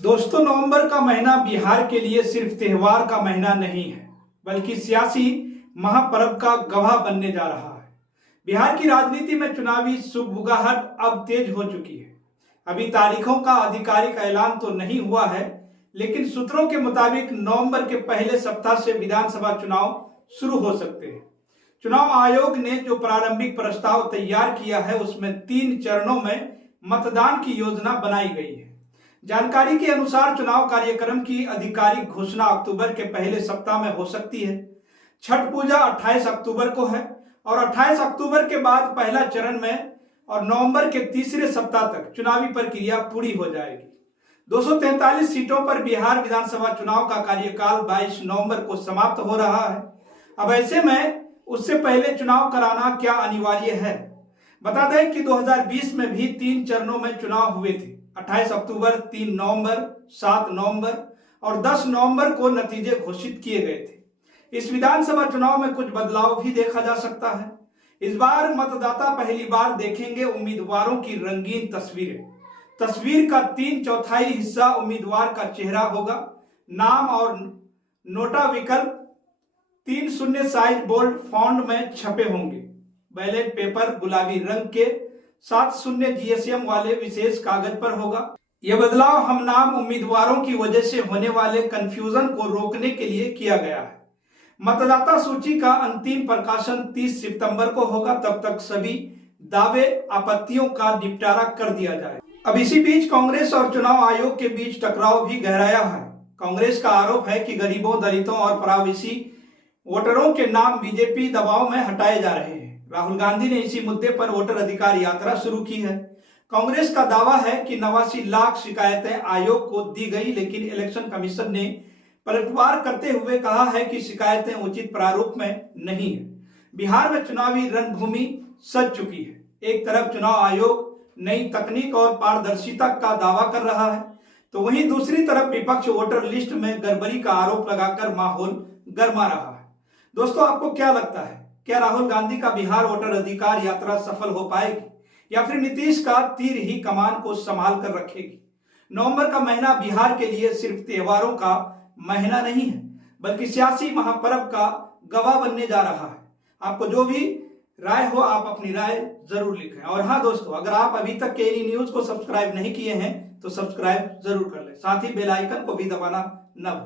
दोस्तों, नवंबर का महीना बिहार के लिए सिर्फ त्योहार का महीना नहीं है, बल्कि सियासी महापर्व का गवाह बनने जा रहा है। बिहार की राजनीति में चुनावी सुगबुगाहट अब तेज हो चुकी है। अभी तारीखों का आधिकारिक ऐलान तो नहीं हुआ है, लेकिन सूत्रों के मुताबिक नवंबर के पहले सप्ताह से विधानसभा चुनाव शुरू हो सकते हैं। चुनाव आयोग ने जो प्रारंभिक प्रस्ताव तैयार किया है, उसमें 3 चरणों में मतदान की योजना बनाई गई है। जानकारी के अनुसार चुनाव कार्यक्रम की आधिकारिक घोषणा अक्टूबर के पहले सप्ताह में हो सकती है। छठ पूजा 28 अक्टूबर को है और 28 अक्टूबर के बाद पहला चरण में और नवंबर के तीसरे सप्ताह तक चुनावी प्रक्रिया पूरी हो जाएगी। 243 सीटों पर बिहार विधानसभा चुनाव का कार्यकाल 22 नवंबर को समाप्त हो रहा है। अब ऐसे में उससे पहले चुनाव कराना क्या अनिवार्य है? बता दें कि 2020 में भी 3 चरणों में चुनाव हुए थे। 28 अक्टूबर, 3 नवंबर, 7 नवंबर और 10 नवंबर को नतीजे घोषित किए गए थे। इस विधानसभा चुनाव में कुछ बदलाव भी देखा जा सकता है। इस बार मतदाता पहली बार देखेंगे उम्मीदवारों की रंगीन तस्वीरें। तस्वीर का 3/4 हिस्सा उम्मीदवार का चेहरा होगा। नाम और नोटा विकल्प 3 शून्य साइज बोल्ड फॉन्ट में छपे होंगे। बैलेट पेपर गुलाबी रंग के 7 शून्य जीएसएम वाले विशेष कागज पर होगा। यह बदलाव हम नाम उम्मीदवारों की वजह से होने वाले कंफ्यूजन को रोकने के लिए किया गया है। मतदाता सूची का अंतिम प्रकाशन 30 सितंबर को होगा। तब तक सभी दावे आपत्तियों का निपटारा कर दिया जाए। अब इसी बीच कांग्रेस और चुनाव आयोग के बीच टकराव भी गहराया है। कांग्रेस का आरोप है कि गरीबों, दलितों और प्रवासी वोटरों के नाम बीजेपी दबाव में हटाए जा रहे हैं। राहुल गांधी ने इसी मुद्दे पर वोटर अधिकार यात्रा शुरू की है। कांग्रेस का दावा है कि 89 लाख शिकायतें आयोग को दी गई, लेकिन इलेक्शन कमीशन ने पलटवार करते हुए कहा है कि शिकायतें उचित प्रारूप में नहीं है। बिहार में चुनावी रणभूमि सज चुकी है। एक तरफ चुनाव आयोग नई तकनीक और पारदर्शिता का दावा कर रहा है, तो वहीं दूसरी तरफ विपक्ष वोटर लिस्ट में गड़बड़ी का आरोप लगाकर माहौल गरमा रहा है। दोस्तों, आपको क्या लगता है? क्या राहुल गांधी का बिहार वोटर अधिकार यात्रा सफल हो पाएगी या फिर नीतीश का तीर ही कमान को संभाल कर रखेगी? नवंबर का महीना बिहार के लिए सिर्फ त्योहारों का महीना नहीं है, बल्कि सियासी महापर्व का गवाह बनने जा रहा है। आपको जो भी राय हो, आप अपनी राय जरूर लिखें। और हाँ दोस्तों, अगर आप अभी तक केएनई न्यूज को सब्सक्राइब नहीं किए हैं तो सब्सक्राइब जरूर कर लें। साथ ही बेल आइकन को भी दबाना न भूलें।